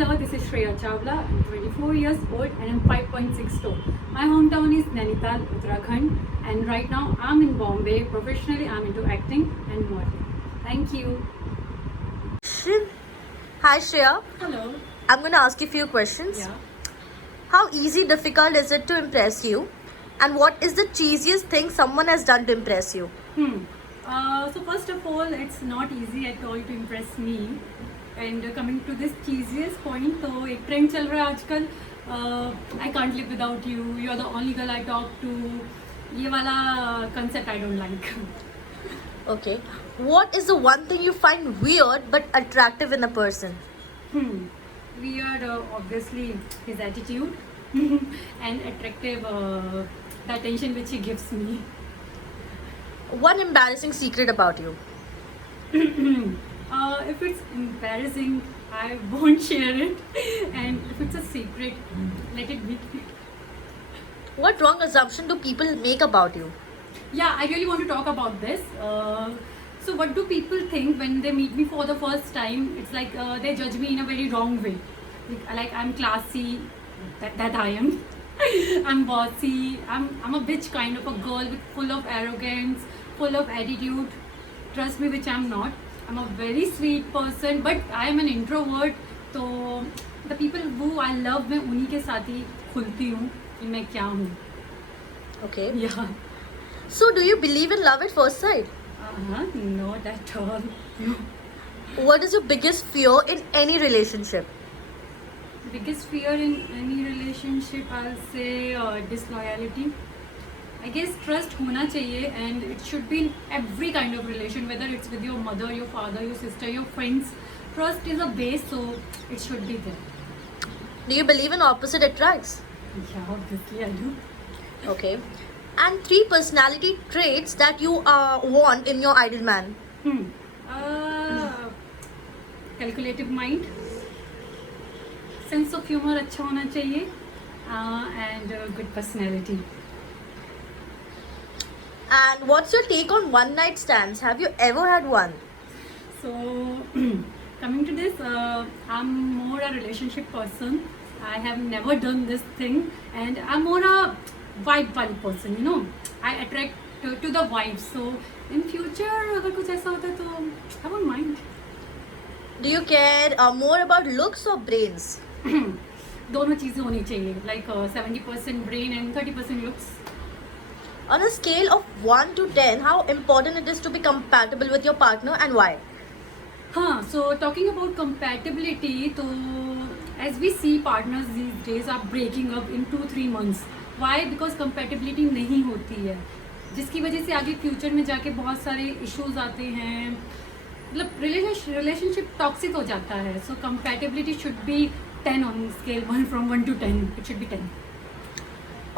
Hello, this is Shreya Chawla. I'm 24 years old and I'm 5.6 tall. My hometown is Nainital, Uttarakhand, and right now I'm in Bombay. Professionally, I'm into acting and modeling. Thank you. Hi Shreya, Hello. I'm gonna ask you a few questions. Yeah. How easy, difficult is it to impress you? And what is the cheesiest thing someone has done to impress you? So first of all, it's not easy at all to impress me. And coming to this cheesiest point, तो एक trend चल रहा है आजकल. I can't live without you. You are the only girl I talk to. ये वाला concept I don't like. Okay. What is the one thing you find weird but attractive in a person? Weird, obviously, his attitude and attractive, the attention which he gives me. One embarrassing secret about you. If it's embarrassing, I won't share it, and if it's a secret, let it be. What wrong assumption do people make about you? Yeah, I really want to talk about this. So what do people think when they meet me for the first time? It's like they judge me in a very wrong way. Like I'm classy, that I am. I'm bossy. I'm a bitch kind of a girl with full of arrogance, full of attitude. Trust me, which I'm not. I'm a very sweet person, but I am an introvert. So the people who I love, मैं उन्हीं के साथ ही खुलती हूँ कि मैं क्या हूँ. Okay. Yeah. So do you believe in love at first sight? Not at all. No. What is your biggest fear in any relationship? Biggest fear in any relationship, I'll say disloyalty. I guess trust होना चाहिए, and it should be in every kind of relation, whether it's with your mother, your father, your sister, your friends. Trust is a base, so it should be there. Do you believe in opposite attracts? Yeah, obviously I do. Okay. And 3 personality traits that you want in your ideal man. Calculative mind, sense of humor अच्छा होना चाहिए, and good personality. And what's your take on one night stands? Have you ever had one? So, coming to this, I'm more a relationship person. I have never done this thing, and I'm more a vibe person. You know, I attract to the vibes. So, in future, अगर कुछ ऐसा होता है तो I won't mind. Do you care more about looks or brains? दोनों चीजें होनी चाहिए. Like 70% brain and 30% looks. On a scale of 1 to 10, how important it is to be compatible with your partner and why? So talking about compatibility, so as we see partners these days are breaking up in 2-3 months. Why? Because compatibility नहीं होती है, जिसकी वजह से आगे future में जाके बहुत सारे इश्यूज आते हैं. मतलब रिलेशनशिप टॉक्सिक हो जाता है. So compatibility should be 10 on scale 1 from 1 to 10. It should be 10.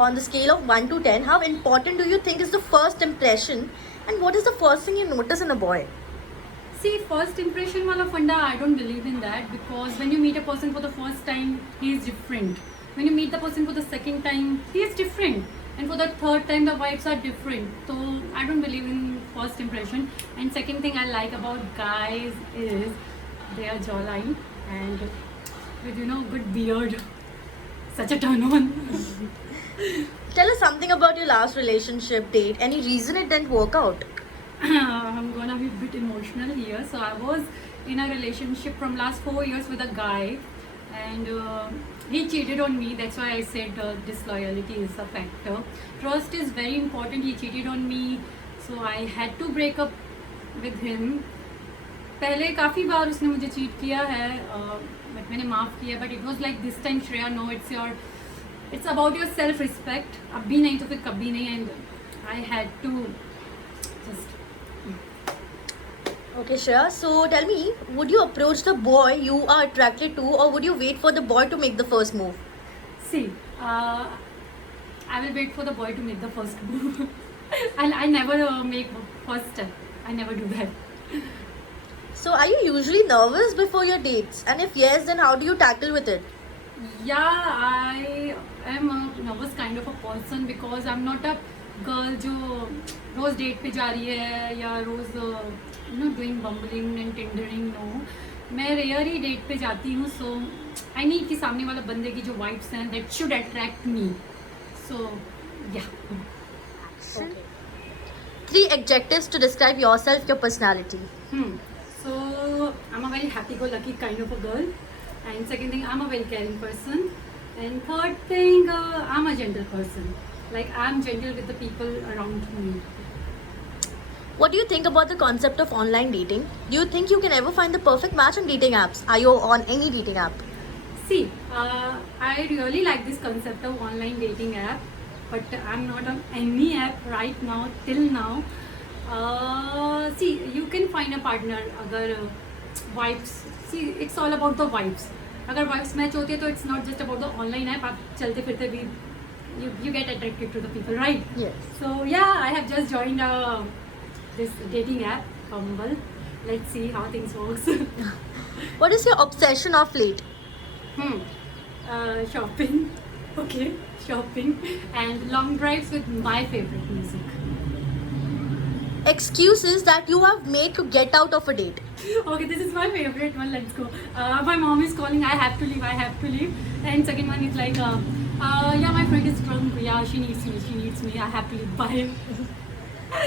On the scale of 1 to 10, how important do you think is the first impression? And what is the first thing you notice in a boy? See, first impression wala funda, I don't believe in that, because when you meet a person for the first time, he is different. When you meet the person for the second time, he is different. And for the third time, the vibes are different. So I don't believe in first impression. And second thing I like about guys is their jawline and with, you know, good beard. Such a turn on. Tell us something about your last relationship date. Any reason it didn't work out? I'm gonna be a bit emotional here. So I was in a relationship from last 4 years with a guy, and he cheated on me. That's why I said disloyalty is a factor. Trust is very important. He cheated on me, so I had to break up with him. पहले काफ़ी बार उसने मुझे cheat किया है, but मैंने माफ़ किया. But it was like this time, Shreya, no, it's about your self respect. अब भी नहीं तो फिर कभी नहीं. And I had to just. Okay, Shreya. So tell me, would you approach the boy you are attracted to, or would you wait for the boy to make the first move? See, I will wait for the boy to make the first move. And I never make first step. I never do that. So are you usually nervous before your dates? And if yes, then how do you tackle with it? Yeah, I am a nervous kind of a person because I'm not a girl जो रोज़ date पे जा रही है या रोज़ doing bumbling and tindering. No, मैं rare ही date पे जाती हूँ, सो आई नीड कि सामने वाला बंदे की जो वाइब्स हैं दैट शुड अट्रैक्ट मी, सो या. Okay. 3 adjectives to describe yourself, your personality. So I'm a very happy-go-lucky kind of a girl, and second thing, I'm a very caring person, and third thing, I'm a gentle person. Like I'm gentle with the people around me. What do you think about the concept of online dating? Do you think you can ever find the perfect match on dating apps? Are you on any dating app? See, I really like this concept of online dating app, but I'm not on any app right now till now. See, you can find a partner अगर vibes. See, it's all about the vibes. अगर vibes match होती है तो it's not just about the online app. आप चलते फिरते भी you get attracted to the people, right? Yes. So yeah, I have just joined this dating app, Bumble. Let's see how things works. What is your obsession of late? Shopping. Okay, shopping and long drives with my favorite music. Excuses that you have made to get out of a date. Okay, this is my favorite one. Let's go. My mom is calling. I have to leave. I have to leave. And second one is like, yeah, my friend is drunk. Yeah, she needs me. She needs me. I have to leave. Bye.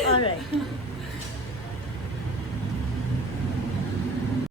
Alright.